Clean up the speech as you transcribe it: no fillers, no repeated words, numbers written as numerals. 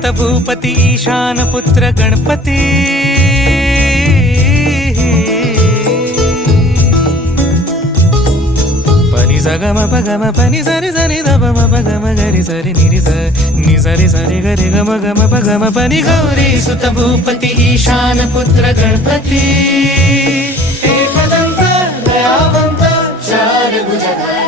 सुत भूपती ईशान पुत्र गणपती पनि सगम पगम पनि सरि सरि ध म पगम गरि सरि निरि स नि सरि सरि गरि गम गम पगम पनि गौरी सुत भूपती ईशान पुत्र गणपती एकदंत दयावंत चार भुजगा